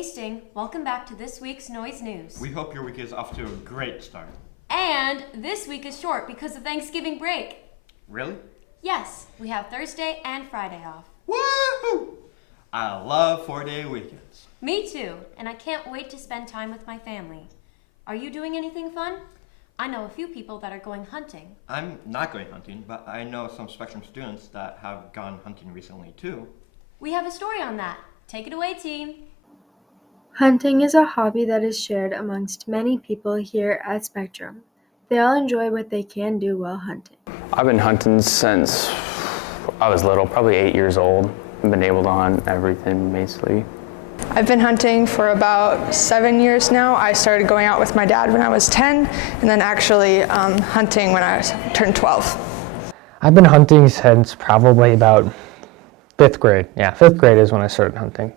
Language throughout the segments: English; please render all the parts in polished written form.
Hastings. Welcome back to this week's Noise News. We hope your week is off to a great start. And this week is short because of Thanksgiving break. Really? Yes, we have Thursday and Friday off. Woohoo! I love 4-day weekends. Me too, and I can't wait to spend time with my family. Are you doing anything fun? I know a few people that are going hunting. I'm not going hunting, but I know some Spectrum students that have gone hunting recently too. We have a story on that. Take it away, team. Hunting is a hobby that is shared amongst many people here at Spectrum. They all enjoy what they can do while hunting. I've been hunting since I was little, probably 8 years old. I've been able to hunt everything, basically. I've been hunting for about 7 years now. I started going out with my dad when I was 10, and then actually hunting when I turned 12. I've been hunting since probably about 5th grade. Yeah, 5th grade is when I started hunting.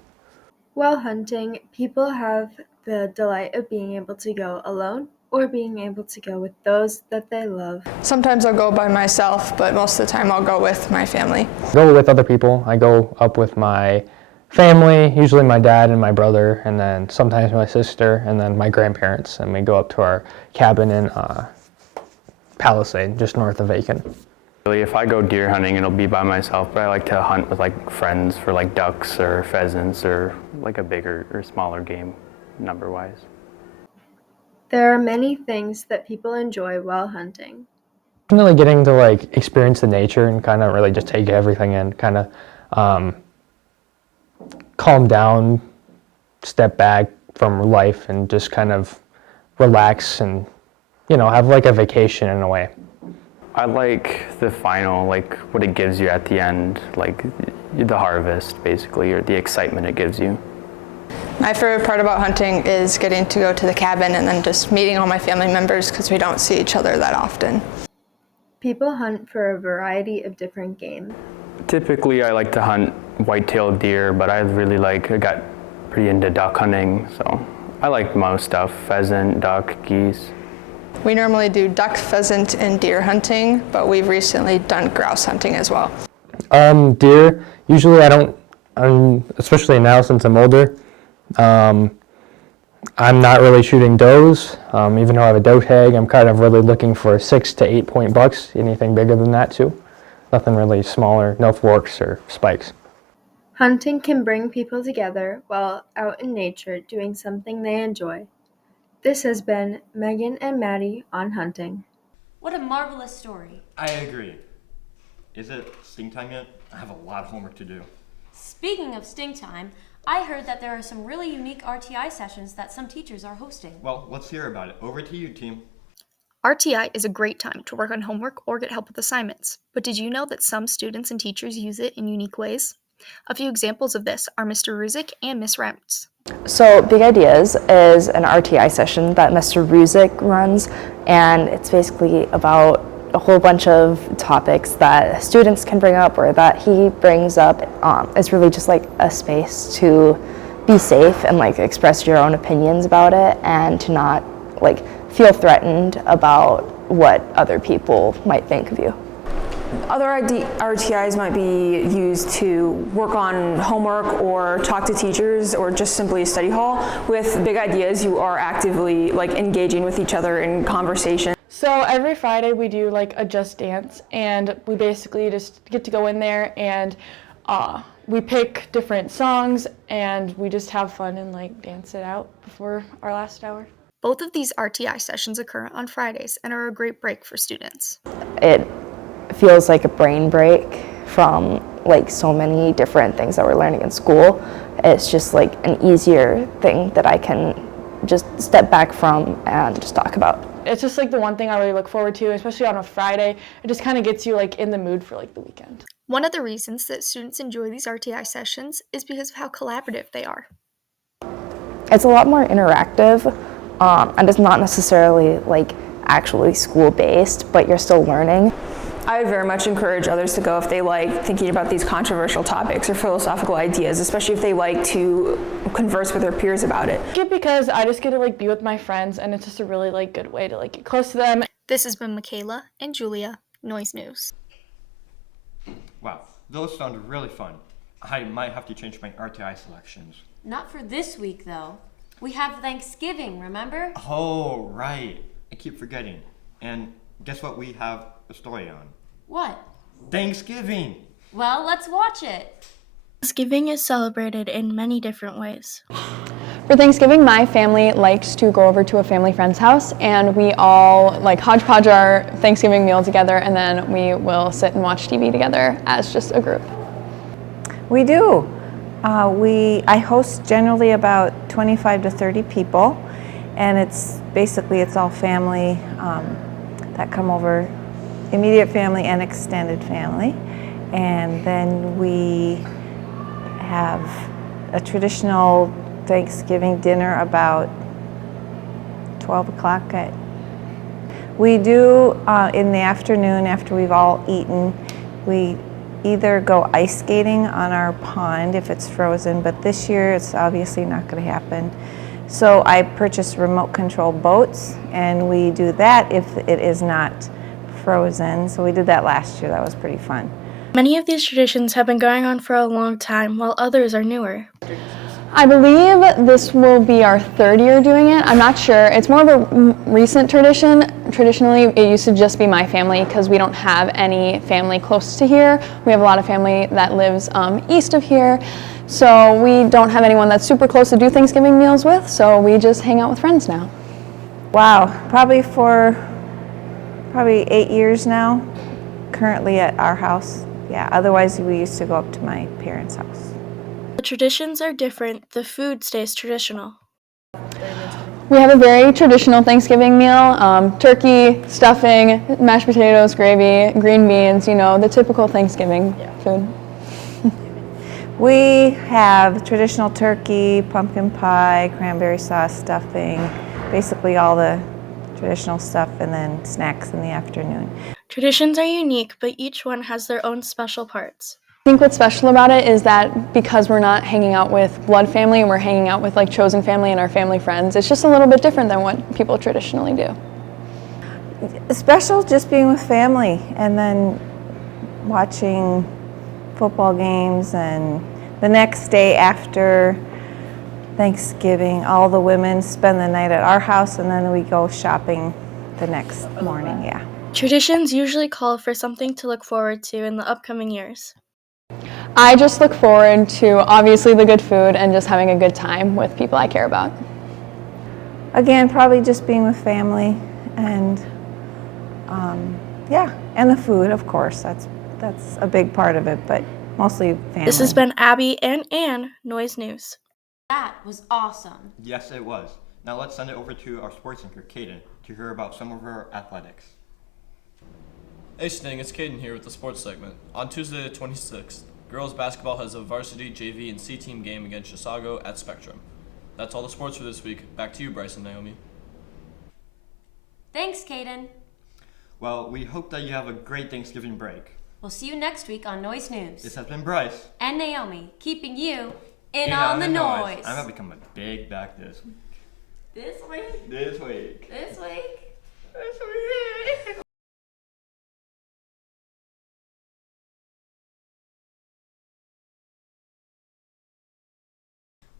While hunting, people have the delight of being able to go alone or being able to go with those that they love. Sometimes I'll go by myself, but most of the time I'll go with my family. I go with other people. I go up with my family, usually my dad and my brother, and then sometimes my sister, and then my grandparents, and we go up to our cabin in Palisade, just north of Aiken. Really, if I go deer hunting, it'll be by myself, but I like to hunt with like friends for like ducks or pheasants or like a bigger or smaller game, number-wise. There are many things that people enjoy while hunting. Really getting to like experience the nature and kind of really just take everything in, kind of calm down, step back from life and just kind of relax and, you know, have like a vacation in a way. I like the final, like what it gives you at the end, like the harvest basically, or the excitement it gives you. My favorite part about hunting is getting to go to the cabin and then just meeting all my family members because we don't see each other that often. People hunt for a variety of different game. Typically I like to hunt white-tailed deer, but I got pretty into duck hunting, so I like most stuff, pheasant, duck, geese. We normally do duck, pheasant, and deer hunting, but we've recently done grouse hunting as well. Deer, usually I don't, especially now since I'm older, I'm not really shooting does. Even though I have a doe tag, I'm kind of really looking for 6 to 8 point bucks, anything bigger than that too. Nothing really smaller, no forks or spikes. Hunting can bring people together while out in nature doing something they enjoy. This has been Megan and Maddie on hunting. What a marvelous story. I agree. Is it sting time yet? I have a lot of homework to do. Speaking of sting time, I heard that there are some really unique RTI sessions that some teachers are hosting. Well, let's hear about it. Over to you, team. RTI is a great time to work on homework or get help with assignments, but did you know that some students and teachers use it in unique ways? A few examples of this are Mr. Ruzick and Miss Remtz. So Big Ideas is an RTI session that Mr. Ruzick runs, and it's basically about a whole bunch of topics that students can bring up or that he brings up. It's really just like a space to be safe and like express your own opinions about it and to not like feel threatened about what other people might think of you. Other RTIs might be used to work on homework or talk to teachers or just simply study hall. With Big Ideas, you are actively like engaging with each other in conversation. So every Friday we do like a Just Dance, and we basically just get to go in there and we pick different songs and we just have fun and like dance it out before our last hour. Both of these RTI sessions occur on Fridays and are a great break for students. It feels like a brain break from like so many different things that we're learning in school. It's just like an easier thing that I can just step back from and just talk about. It's just like the one thing I really look forward to, especially on a Friday. It just kind of gets you like in the mood for like the weekend. One of the reasons that students enjoy these RTI sessions is because of how collaborative they are. It's a lot more interactive, and it's not necessarily like actually school-based, but you're still learning. I would very much encourage others to go if they like thinking about these controversial topics or philosophical ideas, especially if they like to converse with their peers about it. Because I just get to like be with my friends, and it's just a really like good way to like get close to them. This has been Michaela and Julia, Noise News. Wow, those sound really fun. I might have to change my RTI selections. Not for this week, though. We have Thanksgiving, remember? Oh, right. I keep forgetting. And guess what we have a story on? What? Thanksgiving! Well, let's watch it. Thanksgiving is celebrated in many different ways. For Thanksgiving, my family likes to go over to a family friend's house, and we all like hodgepodge our Thanksgiving meal together, and then we will sit and watch TV together as just a group. We do. I host generally about 25 to 30 people, and it's all family that come over, immediate family and extended family. And then we have a traditional Thanksgiving dinner about 12 o'clock. We do in the afternoon after we've all eaten, we either go ice skating on our pond if it's frozen, but this year it's obviously not going to happen. So I purchased remote control boats, and we do that if it is not frozen. So we did that last year. That was pretty fun. Many of these traditions have been going on for a long time, while others are newer. I believe this will be our third year doing it. I'm not sure. It's more of a recent tradition. Traditionally, it used to just be my family because we don't have any family close to here. We have a lot of family that lives east of here. So we don't have anyone that's super close to do Thanksgiving meals with, so we just hang out with friends now. Wow, probably 8 years now, currently at our house. Yeah, otherwise we used to go up to my parents' house. The traditions are different, the food stays traditional. We have a very traditional Thanksgiving meal, turkey, stuffing, mashed potatoes, gravy, green beans, the typical Thanksgiving food. We have traditional turkey, pumpkin pie, cranberry sauce stuffing, basically all the traditional stuff, and then snacks in the afternoon. Traditions are unique, but each one has their own special parts. I think what's special about it is that because we're not hanging out with blood family and we're hanging out with chosen family and our family friends, it's just a little bit different than what people traditionally do. Special just being with family and then watching football games, and the next day after Thanksgiving, all the women spend the night at our house, and then we go shopping the next morning, yeah. Traditions usually call for something to look forward to in the upcoming years. I just look forward to obviously the good food and just having a good time with people I care about. Again, probably just being with family and and the food, of course. That's a big part of it, but mostly family. This has been Abby and Ann, Noise News. That was awesome. Yes, it was. Now let's send it over to our sports anchor, Kaden, to hear about some of her athletics. Hey Sting, it's Caden here with the sports segment. On Tuesday the 26th, girls basketball has a varsity, JV, and C-team game against Chisago at Spectrum. That's all the sports for this week. Back to you, Bryce and Naomi. Thanks, Kaden. Well, we hope that you have a great Thanksgiving break. We'll see you next week on Noise News. This has been Bryce. And Naomi, keeping you in on the noise. I'm going to become a big back this week. This week? This week. This week? This week.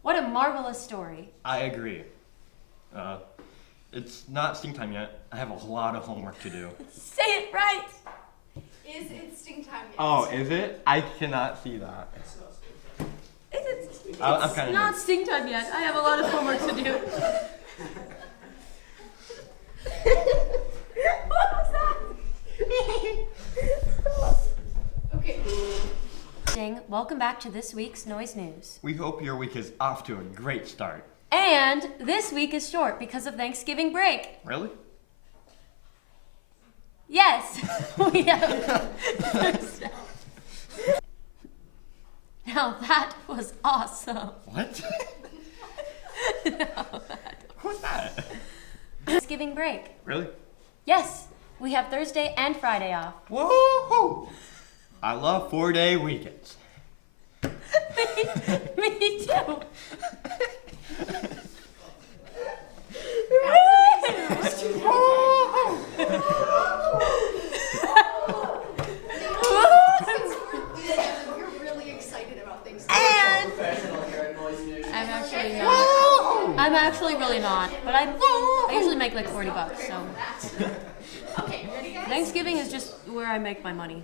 What a marvelous story. I agree. It's not sting time yet. I have a lot of homework to do. Say it right. Is it sting time yet? Oh, is it? I cannot see that. I'm It's kinda not nervous. sting time yet. I have a lot of homework to do. What was that? Okay. Sting, welcome back to this week's Noise News. We hope your week is off to a great start. And this week is short because of Thanksgiving break. Really? Yes, we have. Now that was awesome. What? No, What's that? Thanksgiving break. Really? Yes, we have Thursday and Friday off. Woohoo! I love 4-day weekends. Me too. You're really excited about things. And I'm I'm actually really not, but I usually make like $40, so. Okay, ready guys? Thanksgiving is just where I make my money.